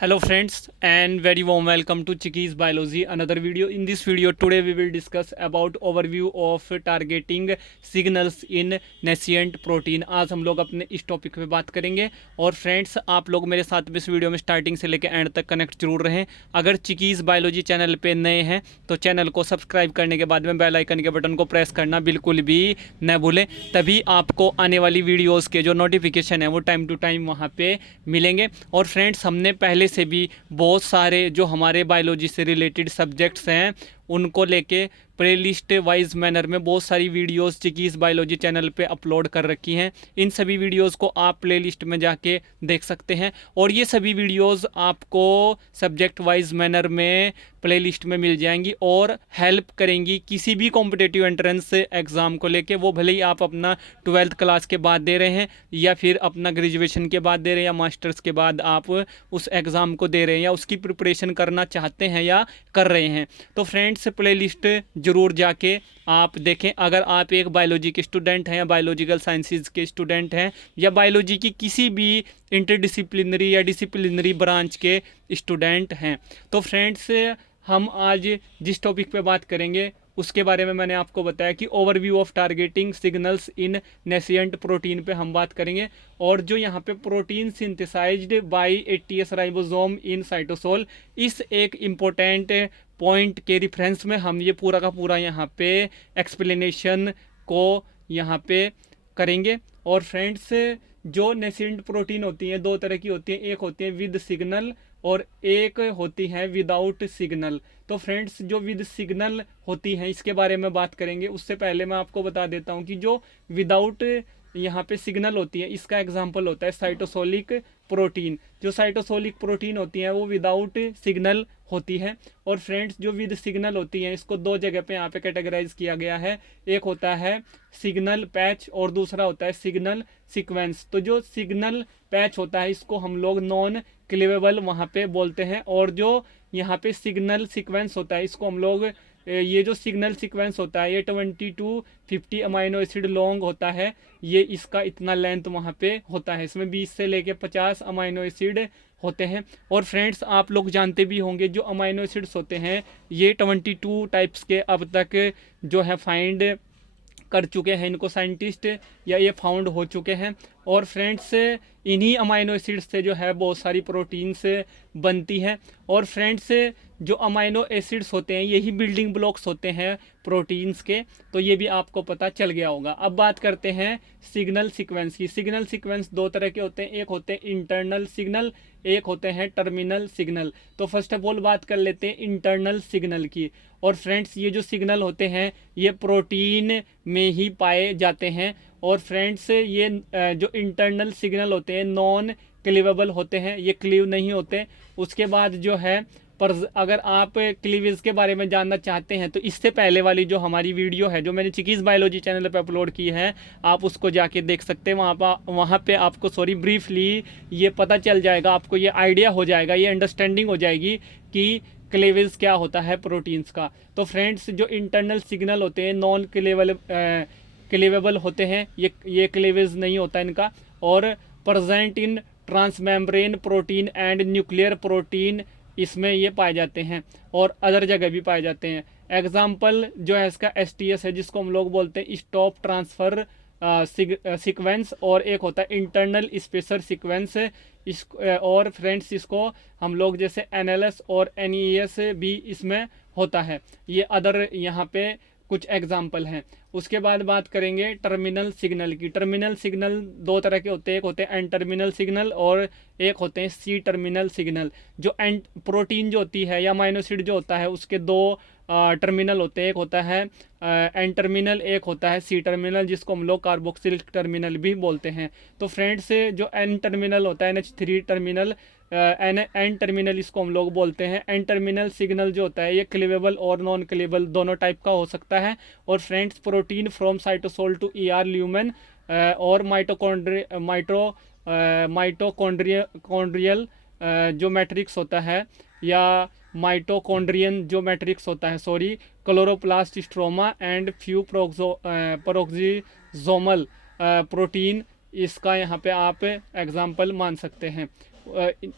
Hello friends and very warm welcome to Chickies Biology another video. In this video today we will discuss about overview of targeting signals in nascent protein. आज हम लोग अपने इस topic पे बात करेंगे और फ्रेंड्स आप लोग मेरे साथ इस वीडियो में स्टार्टिंग से लेकर एंड तक कनेक्ट जरूर रहें. अगर चिकीज़ बायोलॉजी चैनल पे नए हैं तो चैनल को सब्सक्राइब करने के बाद में बेल आइकन के बटन को प्रेस करना बिल्कुल भी न भूलें, तभी आपको आने वाली वीडियोज़ के जो नोटिफिकेशन है वो टाइम टू टाइम वहाँ पे मिलेंगे. और फ्रेंड्स हमने पहले से भी बहुत सारे जो हमारे बायोलॉजी से रिलेटेड सब्जेक्ट्स हैं उनको लेके प्लेलिस्ट वाइज मैनर में बहुत सारी वीडियोस चिकीज़ बायोलॉजी चैनल पे अपलोड कर रखी हैं. इन सभी वीडियोस को आप प्लेलिस्ट में जाके देख सकते हैं और ये सभी वीडियोस आपको सब्जेक्ट वाइज मैनर में प्लेलिस्ट में मिल जाएंगी और हेल्प करेंगी किसी भी कॉम्पिटिटिव एंट्रेंस एग्ज़ाम को लेके. वो भले ही आप अपना 12th क्लास के बाद दे रहे हैं या फिर अपना ग्रेजुएशन के बाद दे रहे हैं या मास्टर्स के बाद आप उस एग्ज़ाम को दे रहे हैं या उसकी प्रिपरेशन करना चाहते हैं या कर रहे हैं, तो फ्रेंड्स प्लेलिस्ट ज़रूर जाके आप देखें. अगर आप एक बायोलॉजी के स्टूडेंट हैं या बायोलॉजिकल साइंसेज के स्टूडेंट हैं या बायोलॉजी की किसी भी इंटरडिसिप्लिनरी या डिसिप्लिनरी ब्रांच के स्टूडेंट हैं, तो फ्रेंड्स हम आज जिस टॉपिक पे बात करेंगे उसके बारे में मैंने आपको बताया कि overview of targeting signals in nascent protein पे हम बात करेंगे. और जो यहाँ पे protein synthesized by eighty S ribosome in cytosol, इस एक इम्पोर्टेंट पॉइंट के रिफरेंस में हम ये पूरा का पूरा यहाँ पे एक्सप्लेनेशन को यहाँ पे करेंगे. और फ्रेंड्स जो नेसेंट प्रोटीन होती हैं दो तरह की होती हैं, एक होती है विद सिग्नल और एक होती है विदाउट सिग्नल. तो फ्रेंड्स जो विद सिग्नल होती हैं इसके बारे में बात करेंगे. उससे पहले मैं आपको बता देता हूं कि जो विदाउट यहाँ पे सिग्नल होती है इसका एग्जांपल होता है साइटोसोलिक प्रोटीन. जो साइटोसोलिक प्रोटीन होती है वो विदाउट सिग्नल होती है. और फ्रेंड्स जो विद सिग्नल होती हैं इसको दो जगह पे यहाँ पे कैटेगराइज किया गया है. एक होता है सिग्नल पैच और दूसरा होता है सिग्नल सीक्वेंस. तो जो सिग्नल पैच होता है इसको हम लोग नॉन क्लीवेबल वहाँ पे बोलते हैं और जो यहाँ पे सिग्नल सीक्वेंस होता है इसको हम लोग ये जो सिग्नल सीक्वेंस होता है ये 20 to 50 अमाइनो एसिड लॉन्ग होता है. ये इसका इतना लेंथ वहाँ पे होता है. इसमें 20 से लेके 50 अमाइनो एसिड होते हैं. और फ्रेंड्स आप लोग जानते भी होंगे जो अमाइनो एसिड्स होते हैं ये 22 टाइप्स के अब तक जो है फाइंड कर चुके हैं, इनको साइंटिस्ट या ये फाउंड हो चुके हैं. और फ्रेंड्स इन्हीं अमाइनो एसिड्स से जो है बहुत सारी प्रोटीन्स बनती हैं. और फ्रेंड्स जो अमाइनो एसिड्स होते हैं यही बिल्डिंग ब्लॉक्स होते हैं प्रोटीन्स के, तो ये भी आपको पता चल गया होगा. अब बात करते हैं सिग्नल सीक्वेंस की. सिग्नल सीक्वेंस दो तरह के होते हैं, एक होते हैं इंटरनल सिग्नल, एक होते हैं टर्मिनल सिग्नल. तो फर्स्ट ऑफ ऑल बात कर लेते हैं इंटरनल सिग्नल की. और फ्रेंड्स ये जो सिग्नल होते हैं ये प्रोटीन में ही पाए जाते हैं. और फ्रेंड्स ये जो इंटरनल सिग्नल होते हैं नॉन क्लीवेबल होते हैं, ये क्लीव नहीं होते. उसके बाद जो है पर अगर आप क्लीवेज के बारे में जानना चाहते हैं तो इससे पहले वाली जो हमारी वीडियो है जो मैंने चिकीज़ बायोलॉजी चैनल पे अपलोड की है आप उसको जाके देख सकते हैं. वहाँ पे आपको ब्रीफली ये पता चल जाएगा, आपको ये आइडिया हो जाएगा, ये अंडरस्टैंडिंग हो जाएगी कि क्लेवेज क्या होता है प्रोटीन्स का. तो फ्रेंड्स जो इंटरनल सिग्नल होते हैं नॉन क्लेवेबल होते हैं, ये क्लेवेज नहीं होता इनका. और present in transmembrane protein and nuclear protein इसमें ये पाए जाते हैं और अदर जगह भी पाए जाते हैं. एग्जाम्पल जो है इसका STS है जिसको हम लोग बोलते हैं स्टॉप ट्रांसफ़र सीक्वेंस, और एक होता है इंटरनल स्पेसर सीक्वेंस. इस और फ्रेंड्स इसको हम लोग जैसे NLS और NES भी इसमें होता है. ये अदर यहाँ पे कुछ एग्जाम्पल हैं. उसके बाद बात करेंगे टर्मिनल सिग्नल की. टर्मिनल सिग्नल दो तरह के होते हैं, एक होते हैं एन टर्मिनल सिग्नल और एक होते हैं सी टर्मिनल सिग्नल. जो एन प्रोटीन जो होती है या अमाइनो एसिड जो होता है उसके दो टर्मिनल होते हैं, एक होता है एन टर्मिनल, एक होता है सी टर्मिनल जिसको हम लोग कार्बोक्सिल टर्मिनल भी बोलते हैं. तो फ्रेंड्स जो एन टर्मिनल होता है NH3 टर्मिनल एन टर्मिनल इसको हम लोग बोलते हैं. एन टर्मिनल सिग्नल जो होता है ये क्लीवेबल और नॉन क्लीवेबल दोनों टाइप का हो सकता है. और friends protein from cytosol to ER lumen और माइटोकॉन्ड्रियल जो मैट्रिक्स होता है या माइटोकॉन्ड्रियन जो मैट्रिक्स होता है chloroplast stroma and few peroxisomal protein इसका यहाँ पे आप एग्जाम्पल मान सकते हैं।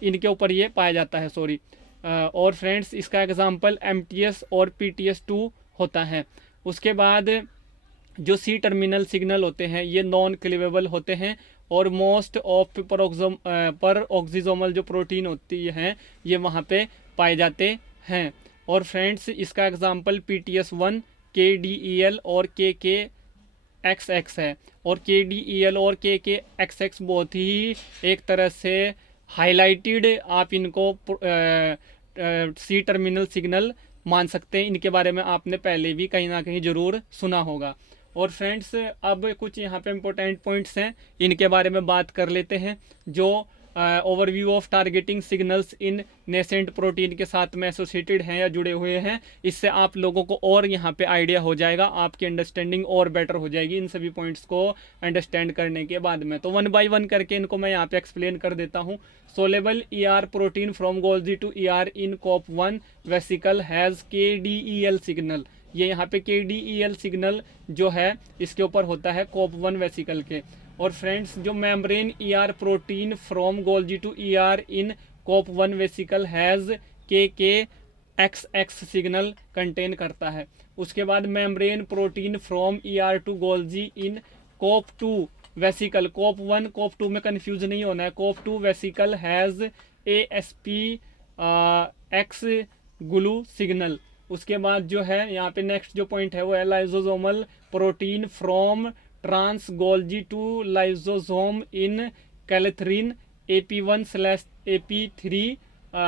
इनके ऊपर ये पाया जाता है, सॉरी। और फ्रेंड्स इसका एग्जाम्पल MTS और PTS2 होता है। उसके बाद जो सी टर्मिनल सिग्नल होते हैं ये नॉन क्लीवेबल होते हैं, और मोस्ट ऑफ पर ऑक्सीजोमल जो प्रोटीन होती है ये वहाँ पे पाए जाते हैं। और फ्रेंड्स इसका एग्जांपल PTS1, KDEL और KKXX है। और KDEL और KKXX बहुत ही एक तरह से हाईलाइटेड आप इनको सी टर्मिनल सिग्नल मान सकते हैं। इनके बारे में आपने पहले भी कहीं ना कहीं ज़रूर सुना होगा। और फ्रेंड्स अब कुछ यहाँ पे इम्पोर्टेंट पॉइंट्स हैं, इनके बारे में बात कर लेते हैं। जो overview of targeting signals in nascent protein के साथ में एसोसिएटेड हैं या जुड़े हुए हैं, इससे आप लोगों को और यहाँ पे आइडिया हो जाएगा, आपकी अंडरस्टैंडिंग और बेटर हो जाएगी इन सभी पॉइंट्स को अंडरस्टैंड करने के बाद में। तो 1 बाय 1 करके इनको मैं यहाँ पे एक्सप्लेन कर देता हूँ। Soluble ER protein from Golgi to ER in COP1 vesicle has KDEL signal. ये यहाँ पे KDEL सिग्नल जो है इसके ऊपर होता है COP1 वेसिकल के। और फ्रेंड्स जो membrane ER protein from Golgi to ER in COP1 vesicle has KKXX signal contain करता है। उसके बाद membrane protein from ER to Golgi in COP2 vesicle, COP1 COP2 में कंफ्यूज नहीं होना है, COP2 vesicle has ASPX Glu signal. उसके बाद जो है यहाँ पे नेक्स्ट जो पॉइंट है वो है lysosomal protein from trans Golgi to lysosome in clathrin AP1/AP3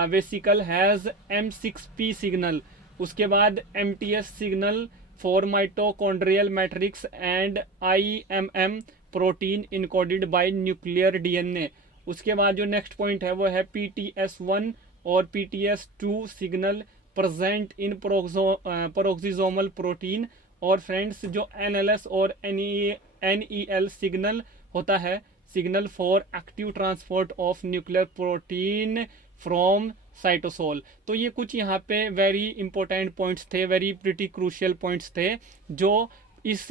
vesicle has M6P signal. उसके बाद MTS signal for mitochondrial matrix and IMM protein encoded by nuclear DNA। उसके बाद जो नेक्स्ट पॉइंट है वो है PTS1 और PTS2 signal present in peroxisomal protein. और फ्रेंड्स जो NLS और NEL सिग्नल होता है, signal for active transport of nuclear protein from cytosol. तो ये कुछ यहाँ पे वेरी इंपॉर्टेंट पॉइंट्स थे, वेरी प्रिटी क्रूशियल पॉइंट्स थे जो इस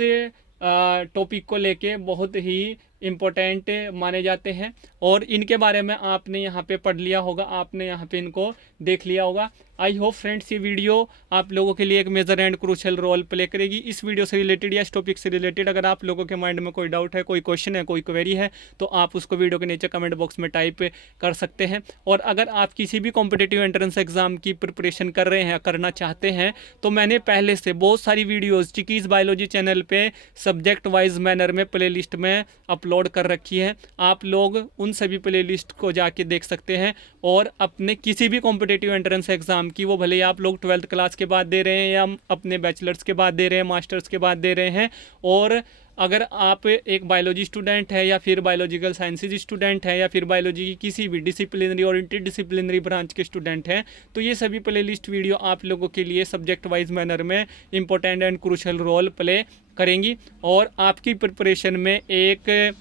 टॉपिक को लेके बहुत ही इम्पोर्टेंट माने जाते हैं। और इनके बारे में आपने यहाँ पे पढ़ लिया होगा, आपने यहाँ पे इनको देख लिया होगा। आई होप फ्रेंड्स ये वीडियो आप लोगों के लिए एक major and crucial role play करेगी। इस वीडियो से रिलेटेड या इस टॉपिक से रिलेटेड अगर आप लोगों के माइंड में कोई डाउट है, कोई क्वेश्चन है, कोई क्वेरी है, तो आप उसको वीडियो के नीचे कमेंट बॉक्स में टाइप कर सकते हैं। और अगर आप किसी भी कॉम्पिटिटिव एंट्रेंस एग्जाम की प्रिपरेशन कर रहे हैं, करना चाहते हैं, तो मैंने पहले से बहुत सारी वीडियोज़ चिकीज़ बायोलॉजी चैनल पर सब्जेक्ट वाइज मैनर में प्ले लिस्ट में अपलोड कर रखी है। आप लोग उन सभी प्लेलिस्ट को जाके देख सकते हैं और अपने किसी भी कॉम्पिटिटिव एंट्रेंस एग्जाम की, वो भले ही आप लोग 12th क्लास के बाद दे रहे हैं या अपने बैचलर्स के बाद दे रहे हैं, मास्टर्स के बाद दे रहे हैं, और अगर आप एक बायोलॉजी स्टूडेंट है या फिर बायोलॉजिकल साइंसेज स्टूडेंट है या फिर बायोलॉजी की किसी भी डिसिप्लिनरी और इंटरडिसिप्लिनरी ब्रांच के स्टूडेंट हैं, तो ये सभी प्लेलिस्ट वीडियो आप लोगों के लिए सब्जेक्ट वाइज मैनर में important and crucial role play करेंगी और आपकी प्रिपरेशन में एक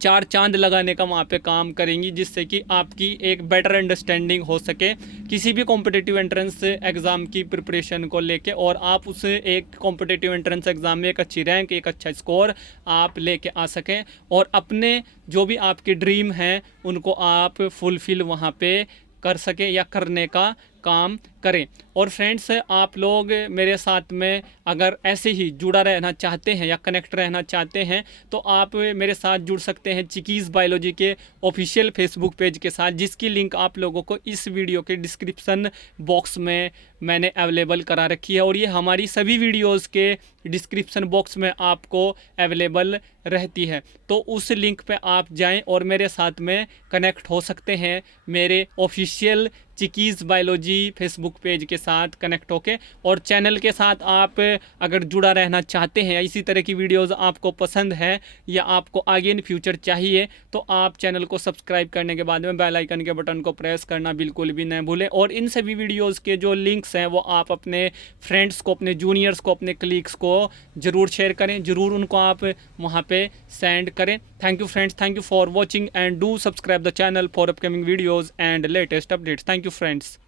4 चांद लगाने का वहाँ पे काम करेंगी, जिससे कि आपकी एक बेटर अंडरस्टैंडिंग हो सके किसी भी कॉम्पिटिटिव एंट्रेंस एग्ज़ाम की प्रिपरेशन को लेके, और आप उस एक कॉम्पिटिटिव एंट्रेंस एग्ज़ाम में एक अच्छी रैंक, एक अच्छा स्कोर आप लेके आ सकें और अपने जो भी आपके ड्रीम हैं उनको आप फुलफ़िल वहाँ पे कर सकें या करने का काम करें। और फ्रेंड्स आप लोग मेरे साथ में अगर ऐसे ही जुड़ा रहना चाहते हैं या कनेक्ट रहना चाहते हैं तो आप मेरे साथ जुड़ सकते हैं चिकीज़ बायोलॉजी के ऑफिशियल फेसबुक पेज के साथ, जिसकी लिंक आप लोगों को इस वीडियो के डिस्क्रिप्शन बॉक्स में मैंने अवेलेबल करा रखी है और ये हमारी सभी वीडियोज़ के डिस्क्रिप्शन बॉक्स में आपको अवेलेबल रहती है। तो उस लिंक पे आप जाएं और मेरे साथ में कनेक्ट हो सकते हैं मेरे ऑफिशियल चिकीज़ बायोलॉजी फेसबुक पेज के साथ कनेक्ट होके। और चैनल के साथ आप अगर जुड़ा रहना चाहते हैं, इसी तरह की वीडियोस आपको पसंद है या आपको आगे इन फ्यूचर चाहिए, तो आप चैनल को सब्सक्राइब करने के बाद में बेल आइकन के बटन को प्रेस करना बिल्कुल भी न भूलें। और इन सभी वीडियोज़ के जो लिंक्स हैं वो आप अपने फ्रेंड्स को, अपने जूनियर्स को, अपने कलीग्स को ज़रूर शेयर करें, ज़रूर उनको आप वहाँ पे सेंड करें। Thank you friends, thank you for watching and do subscribe the channel for upcoming videos and latest updates. Thank you friends.